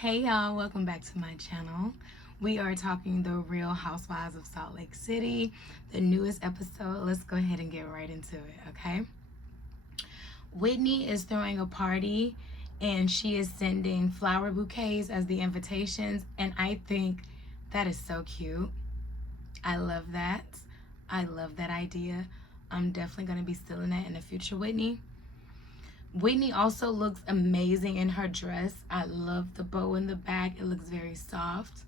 Hey y'all, welcome back to my channel. We are talking the Real Housewives of Salt Lake City, the newest episode. Let's go ahead and get right into it, okay? Whitney is throwing a party and she is sending flower bouquets as the invitations, and I think that is so cute. I love that. I love that idea. I'm definitely going to be stealing that in the future, Whitney. Whitney also looks amazing in her dress. I love the bow in the back. It looks very soft.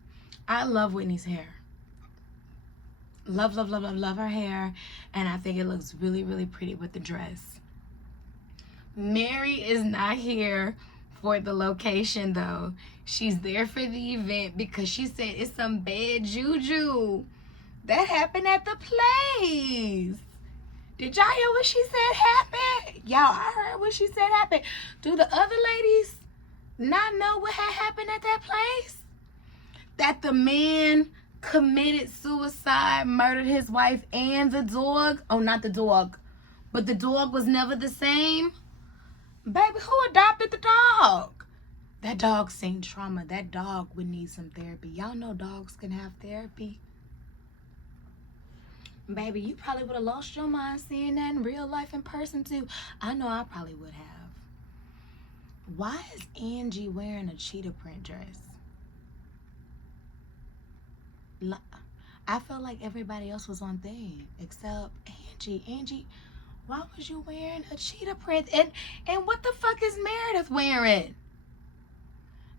I love Whitney's hair. Love, love, love, love, love her hair. And I think it looks really, really pretty with the dress. Mary is not here for the location though. She's there for the event because she said it's some bad juju that happened at the place. Did y'all hear what she said happened? Y'all, I heard what she said happened. Do the other ladies not know what had happened at that place? That the man committed suicide, murdered his wife and the dog. Oh, not the dog, but the dog was never the same. Baby, who adopted the dog? That dog seen trauma. That dog would need some therapy. Y'all know dogs can have therapy. Baby, you probably would have lost your mind seeing that in real life in person too. I know I probably would have. Why is Angie wearing a cheetah print dress? I felt like everybody else was on theme except Angie. Angie, why was you wearing a cheetah print? And what the fuck is Meredith wearing?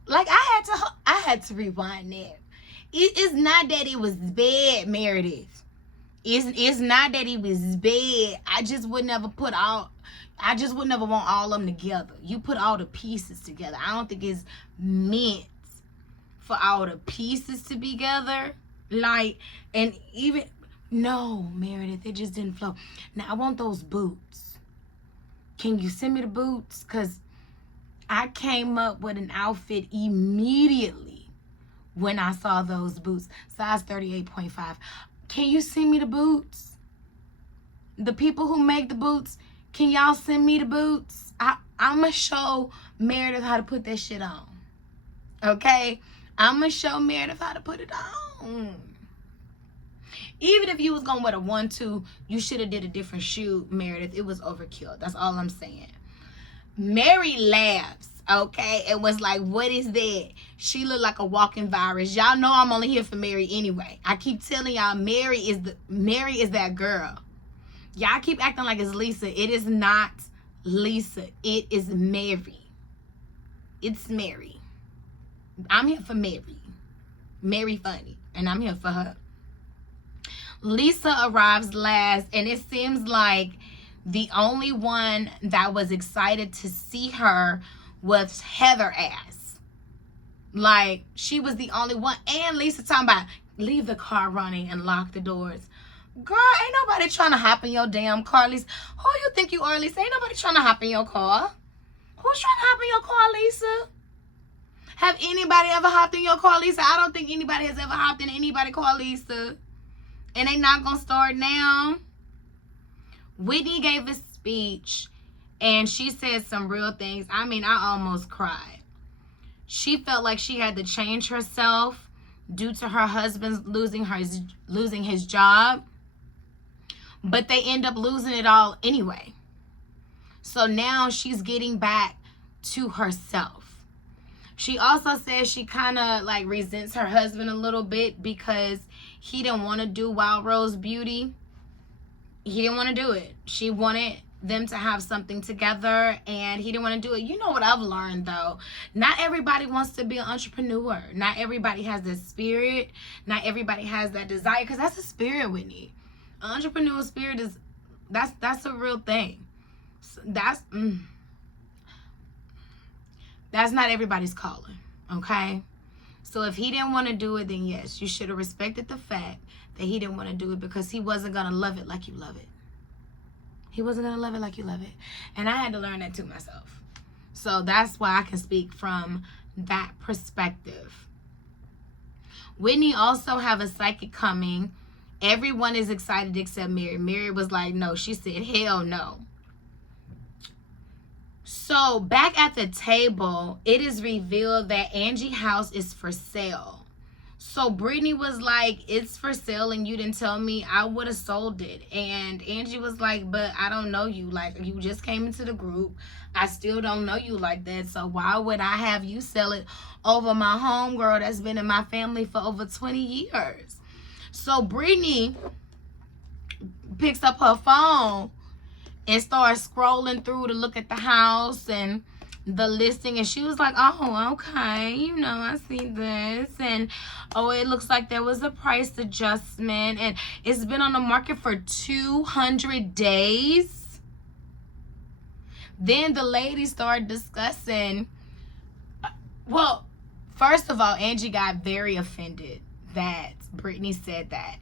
Like, I had to rewind that. It's not that it was bad, Meredith. It's not that he was bad. I just would never want all of them together. You put all the pieces together. I don't think it's meant for all the pieces to be together. Like, and even, no, Meredith, it just didn't flow. Now, I want those boots. Can you send me the boots? Because I came up with an outfit immediately when I saw those boots. Size 38.5. Can you send me the boots? The people who make the boots, can y'all send me the boots? I'm going to show Meredith how to put that shit on. Okay? I'm going to show Meredith how to put it on. Even if you was going to wear a 1-2, you should have did a different shoe, Meredith. It was overkill. That's all I'm saying. Mary laughs. Okay, it was like, what is that? She looked like a walking virus. Y'all know I'm only here for Mary anyway. I keep telling y'all, Mary is that girl. Y'all keep acting like it's Lisa. It is not Lisa. It is Mary. It's Mary. I'm here for Mary. Mary funny, and I'm here for her. Lisa arrives last, and it seems like the only one that was excited to see her was Heather ass. Like, she was the only one. And Lisa talking about leave the car running and lock the doors. Girl, ain't nobody trying to hop in your damn car, Lisa. Who you think you are, Lisa? Ain't nobody trying to hop in your car. Who's trying to hop in your car, Lisa? Have anybody ever hopped in your car, Lisa? I don't think anybody has ever hopped in anybody's car, Lisa. And they not gonna start now. Whitney gave a speech and she said some real things. I mean, I almost cried. She felt like she had to change herself due to her husband losing his job. But they end up losing it all anyway. So now she's getting back to herself. She also says she kind of like resents her husband a little bit because he didn't want to do Wild Rose Beauty. He didn't want to do it. She wanted them to have something together and he didn't want to do it. You know what I've learned though? Not everybody wants to be an entrepreneur. Not everybody has this spirit. Not everybody has that desire, because that's a spirit, Whitney. An entrepreneurial spirit is, that's a real thing. So that's not everybody's calling, okay? So if he didn't want to do it, then yes, you should have respected the fact that he didn't want to do it, because he wasn't going to love it like you love it. He wasn't going to love it like you love it. And I had to learn that too myself. So that's why I can speak from that perspective. Whitney also have a psychic coming. Everyone is excited except Mary. Mary was like, no. She said, hell no. So back at the table, it is revealed that Angie house is for sale. So Brittany was like, it's for sale and you didn't tell me, I would have sold it. And Angie was like, but I don't know you. Like, you just came into the group. I still don't know you like that. So why would I have you sell it over my homegirl that's been in my family for over 20 years? So Brittany picks up her phone and starts scrolling through to look at the house and the listing, and she was like, oh, okay, you know, I see this, and oh, it looks like there was a price adjustment, and it's been on the market for 200 days. Then the ladies started discussing, well, first of all, Angie got very offended that Brittany said that.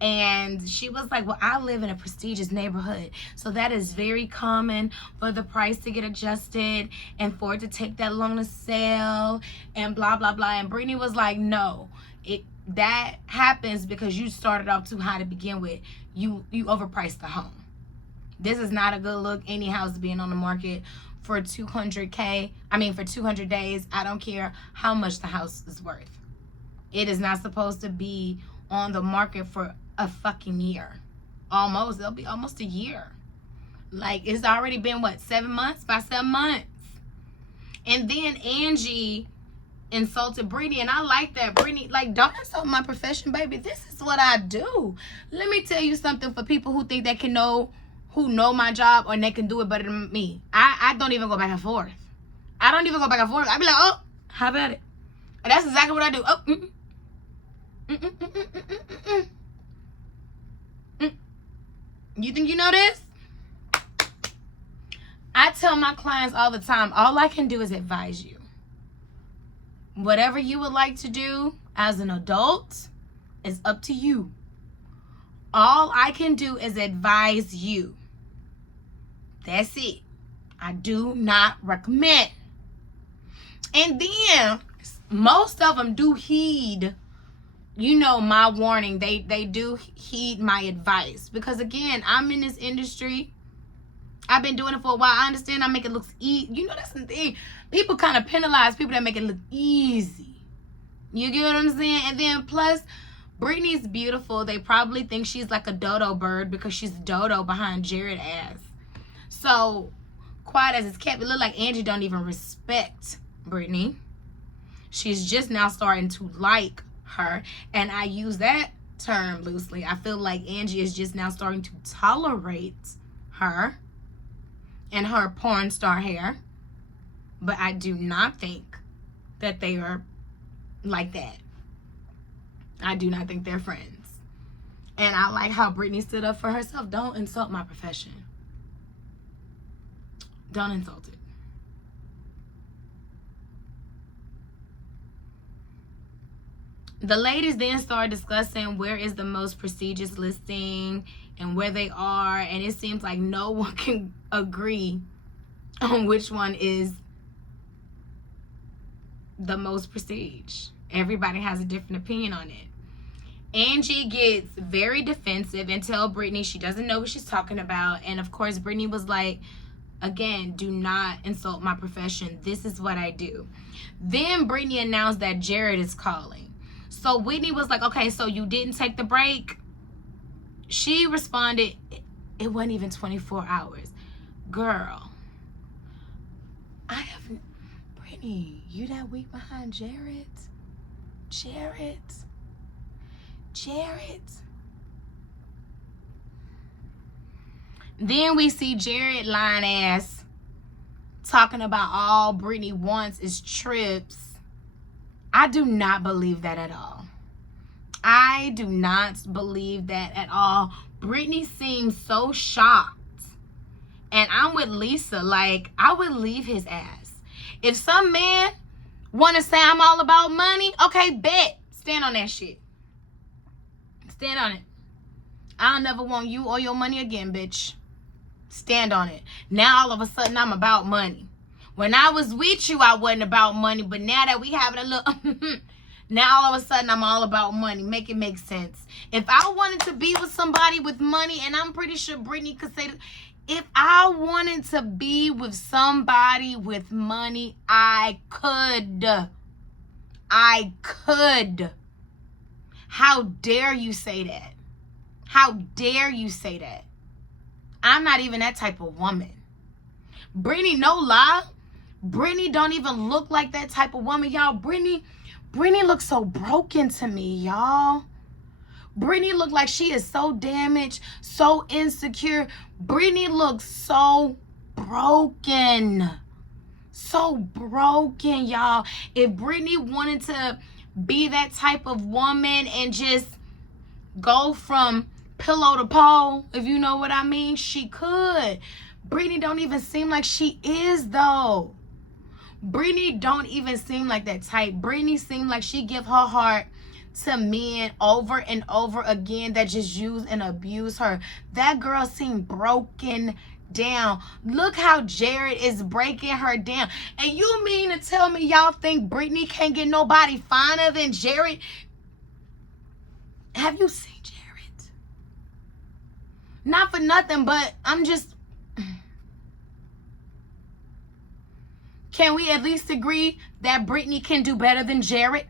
And she was like, well, I live in a prestigious neighborhood, so that is very common for the price to get adjusted and for it to take that long to sell and blah, blah, blah. And Brittany was like, no, that happens because you started off too high to begin with. You overpriced the home. This is not a good look. Any house being on the market for 200K, for 200 days, I don't care how much the house is worth. It is not supposed to be on the market for a fucking year. Almost. It'll be almost a year. Like, it's already been, what, 7 months? About 7 months. And then Angie insulted Brittany, and I like that. Brittany, like, don't insult my profession, baby. This is what I do. Let me tell you something for people who think they can who know my job or they can do it better than me. I don't even go back and forth. I don't even go back and forth. I be like, oh, how about it? And that's exactly what I do. Oh, You think you know this? I tell my clients all the time, all I can do is advise you. Whatever you would like to do as an adult is up to you. All I can do is advise you. That's it. I do not recommend. And then most of them do heed, my warning. They do heed my advice. Because again, I'm in this industry. I've been doing it for a while. I understand I make it look easy. That's the thing. People kind of penalize people that make it look easy. You get what I'm saying? And then plus, Brittany's beautiful. They probably think she's like a dodo bird because she's dodo behind Jared ass. So, quiet as it's kept, it look like Angie don't even respect Brittany. She's just now starting to like her, and I use that term loosely. I feel like Angie is just now starting to tolerate her and her porn star hair, but I do not think that they are like that. I do not think they're friends. And I like how Brittany stood up for herself. Don't insult my profession. Don't insult it. The ladies then started discussing where is the most prestigious listing and where they are, and it seems like no one can agree on which one is the most prestige. Everybody has a different opinion on it. Angie gets very defensive and tells Brittany she doesn't know what she's talking about, and of course Brittany was like, again, do not insult my profession. This is what I do. Then Brittany announced that Jared is calling. So Whitney was like, okay, so you didn't take the break? She responded, it wasn't even 24 hours. Girl, Brittany, you that week behind Jared? Jared. Then we see Jared lying ass talking about all Brittany wants is trips. I do not believe that at all. I do not believe that at all. Brittany seems so shocked. And I'm with Lisa. Like, I would leave his ass. If some man want to say I'm all about money, okay, bet. Stand on that shit. Stand on it. I'll never want you or your money again, bitch. Stand on it. Now all of a sudden I'm about money. When I was with you, I wasn't about money. But now that we having a little... now all of a sudden I'm all about money. Make it make sense. If I wanted to be with somebody with money, and I'm pretty sure Brittany could say... If I wanted to be with somebody with money, I could. I could. How dare you say that? How dare you say that? I'm not even that type of woman. Brittany, no lie. Brittany don't even look like that type of woman, y'all. Brittany looks so broken to me, y'all. Brittany look like she is so damaged, so insecure. Brittany looks so broken. So broken, y'all. If Brittany wanted to be that type of woman and just go from pillow to pole, if you know what I mean, she could. Brittany don't even seem like she is, though. Brittany don't even seem like that type. Brittany seems like she give her heart to men over and over again that just use and abuse her. That girl seemed broken down. Look how Jared is breaking her down. And you mean to tell me y'all think Brittany can't get nobody finer than Jared? Have you seen Jared? Not for nothing, but I'm just... Can we at least agree that Brittany can do better than Jared?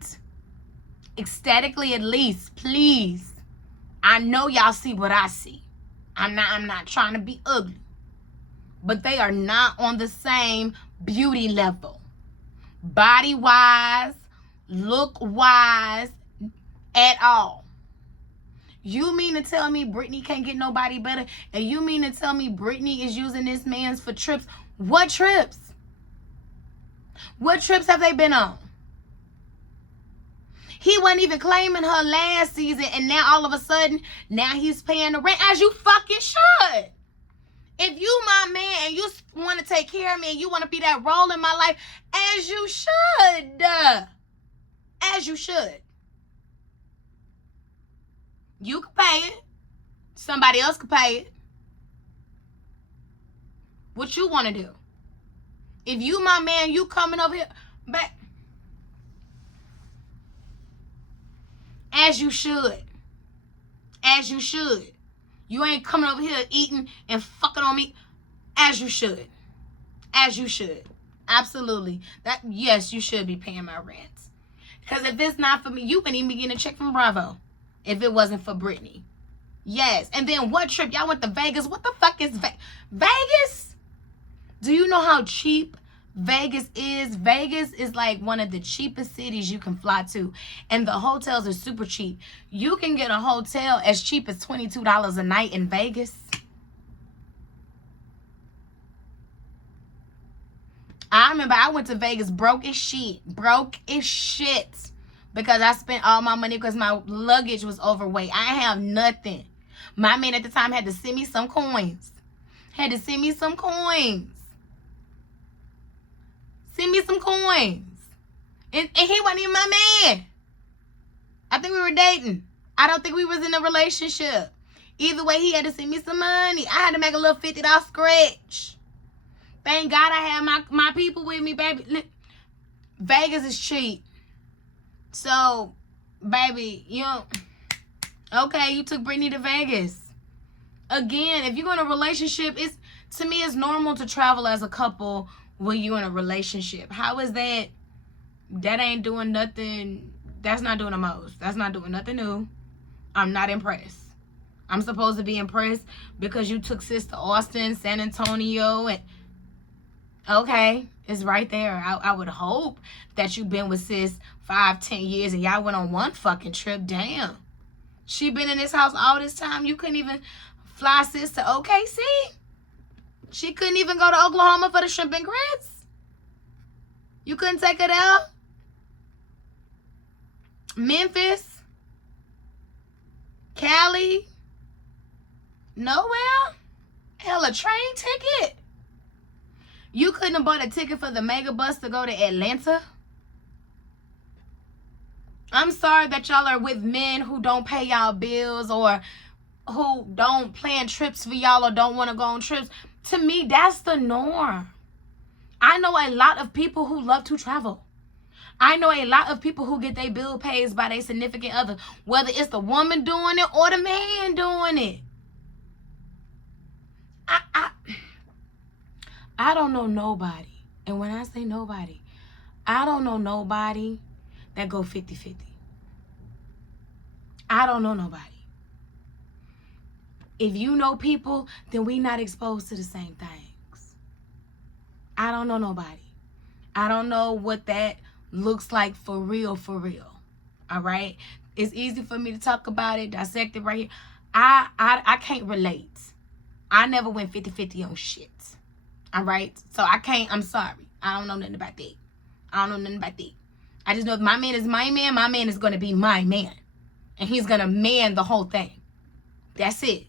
Ecstatically, at least, please. I know y'all see what I see. I'm not trying to be ugly. But they are not on the same beauty level. Body-wise, look-wise, at all. You mean to tell me Brittany can't get nobody better? And you mean to tell me Brittany is using this man's for trips? What trips? What trips have they been on? He wasn't even claiming her last season, and now all of a sudden, now he's paying the rent, as you fucking should. If you my man and you want to take care of me and you want to be that role in my life, as you should. As you should. You can pay it. Somebody else can pay it. What you want to do? If you my man, you coming over here back. As you should. As you should. You ain't coming over here eating and fucking on me. As you should. As you should. Absolutely. Yes, you should be paying my rent. Because if it's not for me, you wouldn't even be getting a check from Bravo. If it wasn't for Brittany. Yes. And then what trip? Y'all went to Vegas. What the fuck is Vegas? Do you know how cheap Vegas is? Vegas is like one of the cheapest cities you can fly to. And the hotels are super cheap. You can get a hotel as cheap as $22 a night in Vegas. I remember I went to Vegas broke as shit. Broke as shit. Because I spent all my money because my luggage was overweight. I have nothing. My man at the time had to send me some coins. Had to send me some coins. Send me some coins. And he wasn't even my man. I think we were dating. I don't think we was in a relationship. Either way, he had to send me some money. I had to make a little $50 scratch. Thank God I had my people with me, baby. Look, Vegas is cheap. So, baby, okay, you took Brittany to Vegas. Again, if you're in a relationship, to me, it's normal to travel as a couple when you're in a relationship. How is that? That ain't doing nothing. That's not doing the most. That's not doing nothing new. I'm not impressed. I'm supposed to be impressed because you took sis to Austin, San Antonio, and okay, it's right there. I would hope that you've been with sis 5-10 years and y'all went on one fucking trip. Damn. She been in this house all this time. You couldn't even fly sis to OKC. She couldn't even go to Oklahoma for the shrimp and grits. You couldn't take her there. Memphis. Cali. Nowhere. Hell, a train ticket. You couldn't have bought a ticket for the mega bus to go to Atlanta. I'm sorry that y'all are with men who don't pay y'all bills or who don't plan trips for y'all or don't want to go on trips. To me, that's the norm. I know a lot of people who love to travel. I know a lot of people who get their bill paid by their significant other, whether it's the woman doing it or the man doing it. I don't know nobody. And when I say nobody, I don't know nobody that go 50-50. I don't know nobody. If you know people, then we not exposed to the same things. I don't know nobody. I don't know what that looks like for real, for real. All right? It's easy for me to talk about it, dissect it right here. I can't relate. I never went 50-50 on shit. All right? So I can't, I'm sorry. I don't know nothing about that. I don't know nothing about that. I just know if my man is my man is going to be my man. And he's going to man the whole thing. That's it.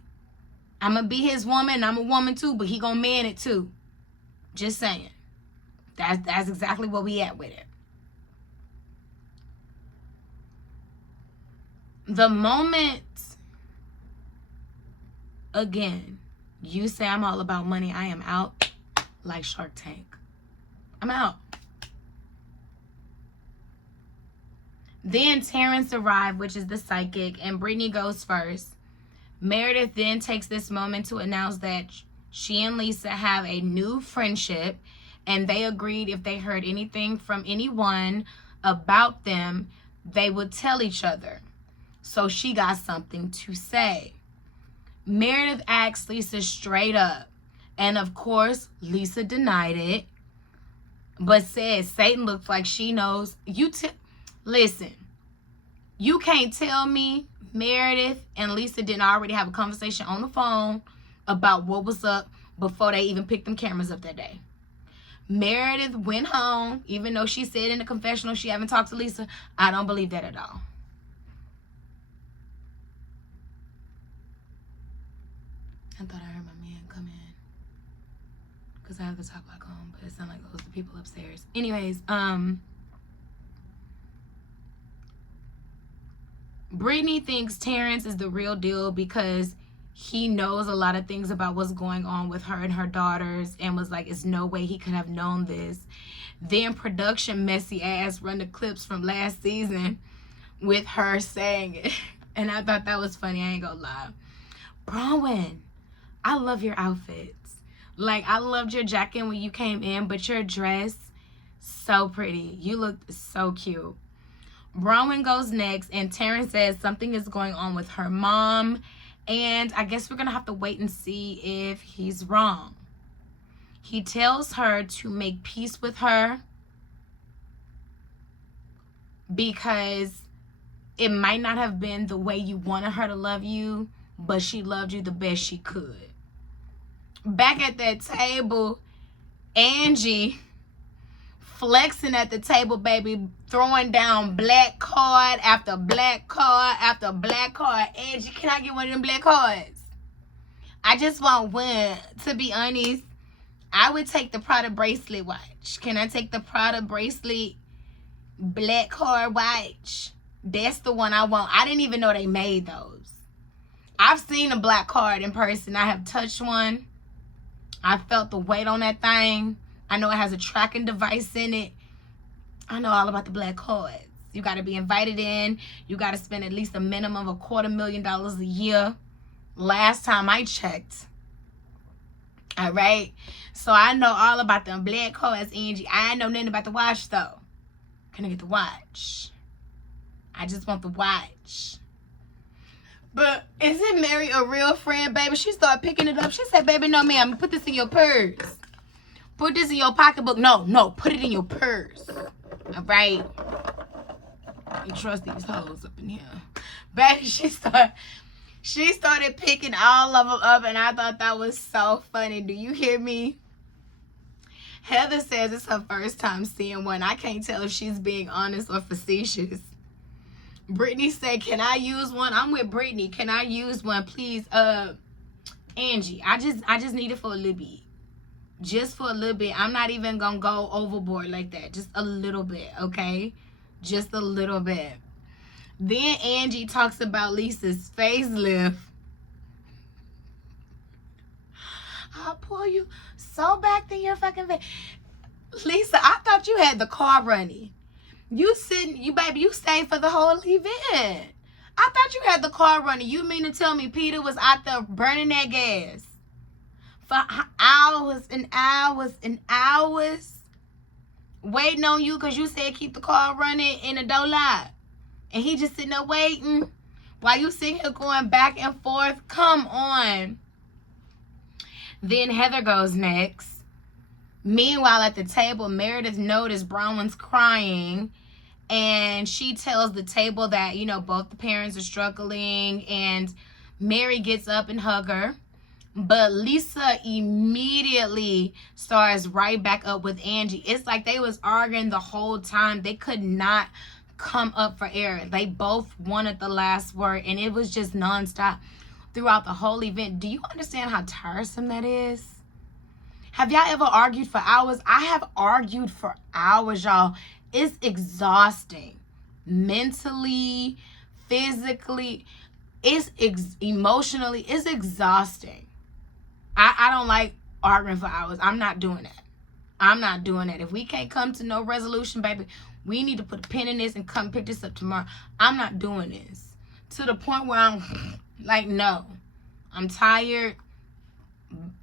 I'm going to be his woman. I'm a woman too, but he going to man it too. Just saying. That's exactly where we at with it. The moment, again, you say I'm all about money, I am out like Shark Tank. I'm out. Then Terrence arrived, which is the psychic, and Brittany goes first. Meredith then takes this moment to announce that she and Lisa have a new friendship, and they agreed if they heard anything from anyone about them, they would tell each other. So she got something to say. Meredith asked Lisa straight up, and of course, Lisa denied it, but said Satan looks like she knows. Listen, you can't tell me Meredith and Lisa didn't already have a conversation on the phone about what was up before they even picked them cameras up that day. Meredith went home, even though she said in the confessional she haven't talked to Lisa. I don't believe that at all. I thought I heard my man come in because I have the talk back home, but it sounded like those are the people upstairs. Anyways, Brittany thinks Terrence is the real deal because he knows a lot of things about what's going on with her and her daughters, and was like, it's no way he could have known this. Then production messy ass run the clips from last season with her saying it. And I thought that was funny, I ain't gonna lie. Bronwyn, I love your outfits. Like, I loved your jacket when you came in, but your dress, so pretty. You looked so cute. Bronwyn goes next, and Terrence says something is going on with her mom, and I guess we're going to have to wait and see if he's wrong. He tells her to make peace with her because it might not have been the way you wanted her to love you, but she loved you the best she could. Back at that table, Angie flexing at the table, baby, throwing down black card after black card after black card. Angie, can I get one of them black cards? I just want one. To be honest, I would take the Prada bracelet watch. Can I take the Prada bracelet black card watch? That's the one I want. I didn't even know they made those. I've seen a black card in person. I have touched one. I felt the weight on that thing. I know it has a tracking device in it. I know all about the black cards. You got to be invited in. You got to spend at least a minimum of $250,000 a year. Last time I checked. All right. So I know all about them black cards, Angie. I know nothing about the watch, though. Can I get the watch? I just want the watch. But isn't Mary a real friend, baby? She started picking it up. She said, baby, no, ma'am. Put this in your purse. Put this in your pocketbook. No, put it in your purse. All right? You trust these hoes up in here. Baby, she started picking all of them up, and I thought that was so funny. Do you hear me? Heather says it's her first time seeing one. I can't tell if she's being honest or facetious. Brittany said, can I use one? I'm with Brittany. Can I use one, please? Angie, I just need it for a little bit. Just for a little bit. I'm not even gonna go overboard like that. Just a little bit, okay? Just a little bit. Then Angie talks about Lisa's facelift. I'll pull you so back to your fucking face. Lisa, I thought you had the car running. You stayed for the whole event. I thought you had the car running. You mean to tell me Peter was out there burning that gas for hours and hours and hours waiting on you because you said keep the car running and the door locked. And he just sitting there waiting while you sitting here going back and forth. Come on. Then Heather goes next. Meanwhile, at the table, Meredith noticed Bronwyn's crying. And she tells the table that, you know, both the parents are struggling. And Mary gets up and hugs her. But Lisa immediately starts right back up with Angie. It's like they was arguing the whole time. They could not come up for air. They both wanted the last word. And it was just nonstop throughout the whole event. Do you understand how tiresome that is? Have y'all ever argued for hours? I have argued for hours, y'all. It's exhausting. Mentally, physically, emotionally, it's exhausting. I don't like arguing for hours. I'm not doing that. I'm not doing that. If we can't come to no resolution, baby, we need to put a pin in this and come pick this up tomorrow. I'm not doing this. To the point where I'm like, no. I'm tired.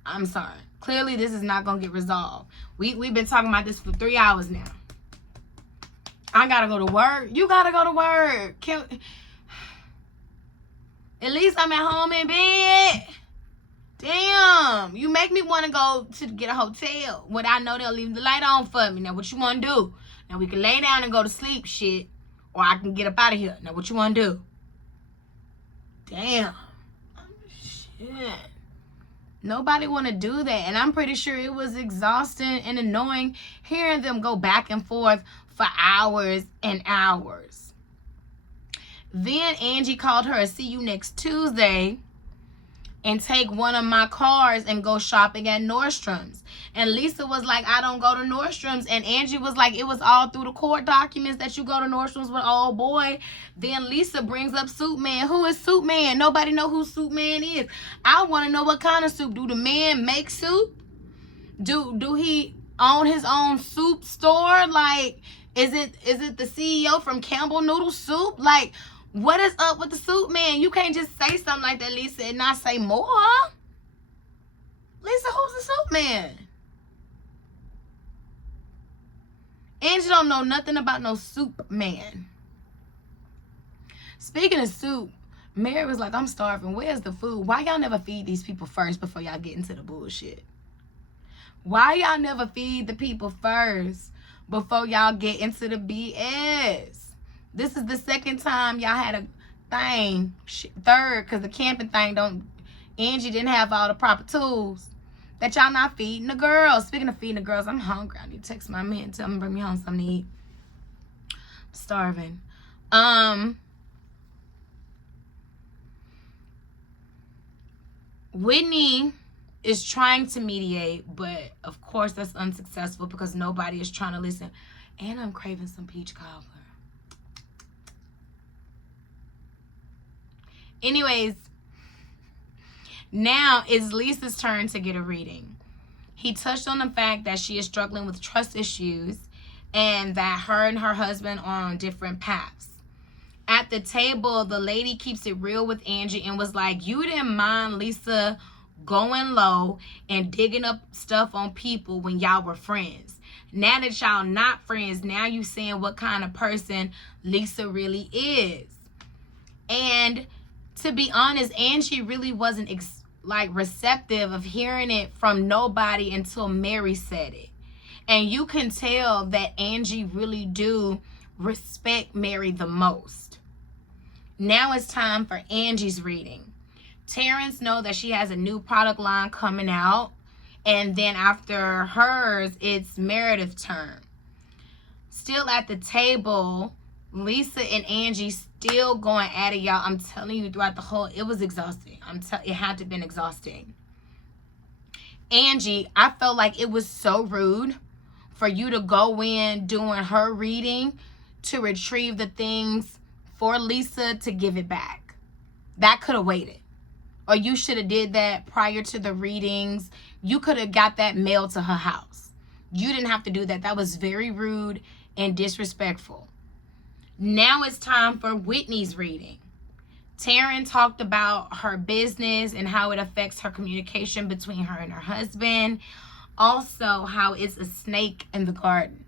I'm sorry. Clearly, this is not going to get resolved. We've been talking about this for 3 hours now. I got to go to work. You got to go to work. At least I'm at home in bed. Damn, you make me want to go to get a hotel when I know they'll leave the light on for me. Now, what you want to do? Now, we can lay down and go to sleep, shit. Or I can get up out of here. Now, what you want to do? Damn. Shit. Nobody want to do that. And I'm pretty sure it was exhausting and annoying hearing them go back and forth for hours and hours. Then Angie called her a see you next Tuesday and take one of my cars and go shopping at Nordstrom's. And Lisa was like, I don't go to Nordstrom's. And Angie was like, it was all through the court documents that you go to Nordstrom's with old boy. Then Lisa brings up Soup Man. Who is Soup Man? Nobody know who Soup Man is. I want to know what kind of soup. Do the man make soup? Do he own his own soup store? Like, is it the CEO from Campbell Noodle Soup? Like, what is up with the Soup Man? You can't just say something like that, Lisa, and not say more. Lisa, who's the Soup Man? Angie don't know nothing about no Soup Man. Speaking of soup, Mary was like, I'm starving. Where's the food? Why y'all never feed these people first before y'all get into the bullshit? Why y'all never feed the people first before y'all get into the BS? This is the second time y'all had a thing. Third, because the camping thing Angie didn't have all the proper tools. That y'all not feeding the girls. Speaking of feeding the girls, I'm hungry. I need to text my man and tell him to bring me home something to eat. I'm starving. Whitney is trying to mediate, but of course that's unsuccessful because nobody is trying to listen. And I'm craving some peach cobbler. Anyways, now it's Lisa's turn to get a reading. He touched on the fact that she is struggling with trust issues and that her and her husband are on different paths. At the table, the lady keeps it real with Angie and was like, you didn't mind Lisa going low and digging up stuff on people when y'all were friends. Now that y'all not friends, now you saying what kind of person Lisa really is. And to be honest, Angie really wasn't receptive of hearing it from nobody until Mary said it. And you can tell that Angie really do respect Mary the most. Now it's time for Angie's reading. Terrence knows that she has a new product line coming out. And then after hers, it's Meredith's turn. Still at the table, Lisa and Angie still going at it, y'all. I'm telling you, throughout the whole, it was exhausting. It had to have been exhausting. Angie, I felt like it was so rude for you to go in doing her reading to retrieve the things for Lisa to give it back. That could have waited. Or you should have did that prior to the readings. You could have got that mailed to her house. You didn't have to do that. That was very rude and disrespectful. Now it's time for Whitney's reading. Taryn talked about her business and how it affects her communication between her and her husband. Also, how it's a snake in the garden.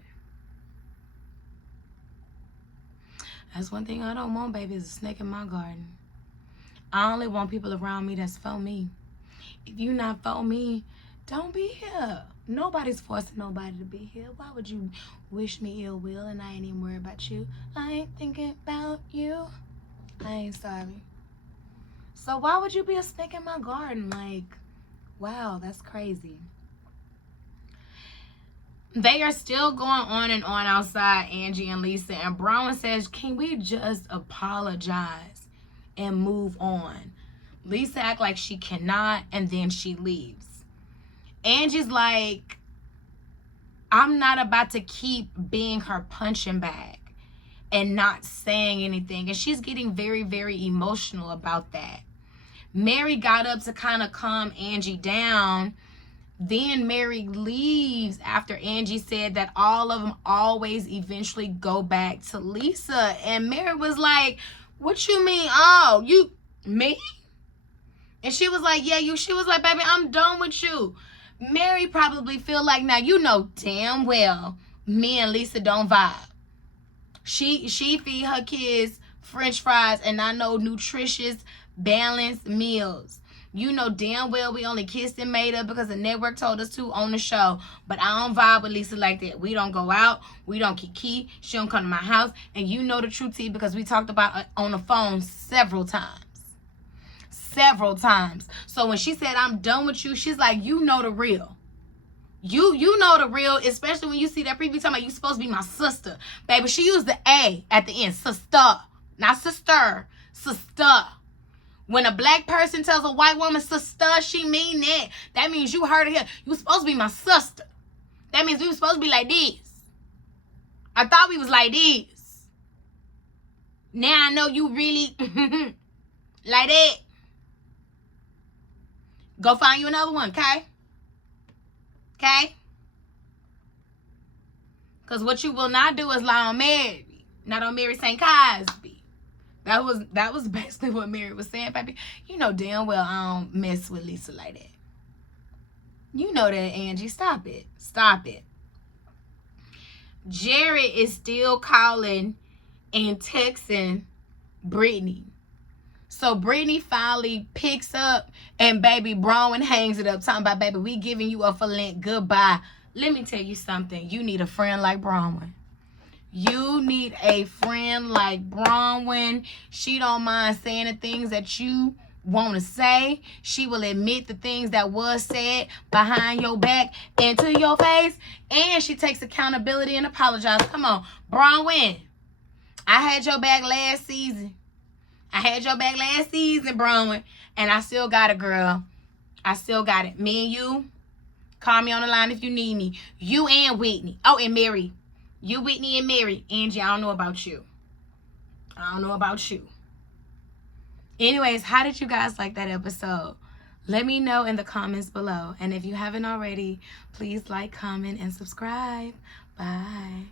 That's one thing I don't want, baby, is a snake in my garden. I only want people around me that's for me. If you not for me, don't be here. Nobody's forcing nobody to be here. Why would you wish me ill will and I ain't even worried about you? I ain't thinking about you. I ain't sorry. So why would you be a snake in my garden? Like, wow, that's crazy. They are still going on and on outside, Angie and Lisa. And Brown says, can we just apologize and move on? Lisa act like she cannot, and then she leaves. Angie's like, I'm not about to keep being her punching bag and not saying anything. And she's getting very, very emotional about that. Mary got up to kind of calm Angie down. Then Mary leaves after Angie said that all of them always eventually go back to Lisa. And Mary was like, what you mean? Oh, you, me? And she was like, yeah, you. She was like, baby, I'm done with you. Mary probably feel like, now you know damn well me and Lisa don't vibe. She feed her kids French fries and I know nutritious, balanced meals. You know damn well we only kissed and made up because the network told us to on the show. But I don't vibe with Lisa like that. We don't go out. We don't kiki. She don't come to my house. And you know the truth, T, because we talked about it on the phone several times. Several times. So when she said, I'm done with you, she's like, you know the real. You know the real, especially when you see that preview talking about you supposed to be my sister. Baby, she used the A at the end. Sister. Not sister. Sister. When a black person tells a white woman sister, she mean that. That means you heard it here. You supposed to be my sister. That means we were supposed to be like this. I thought we was like this. Now I know you really like that. Go find you another one, okay? Okay? Because what you will not do is lie on Mary. Not on Mary St. Cosby. That was basically what Mary was saying, baby. You know damn well I don't mess with Lisa like that. You know that, Angie. Stop it. Stop it. Jared is still calling and texting Brittany. So Brittany finally picks up and baby Bronwyn hangs it up talking about, baby, we giving you a for Lent goodbye. Let me tell you something. You need a friend like Bronwyn. You need a friend like Bronwyn. She don't mind saying the things that you want to say. She will admit the things that was said behind your back and to your face. And she takes accountability and apologizes. Come on, Bronwyn. I had your back last season. I had your back last season, Bronwyn, and I still got it, girl. I still got it. Me and you, call me on the line if you need me. You and Whitney. Oh, and Mary. You, Whitney, and Mary. Angie, I don't know about you. I don't know about you. Anyways, how did you guys like that episode? Let me know in the comments below. And if you haven't already, please like, comment, and subscribe. Bye.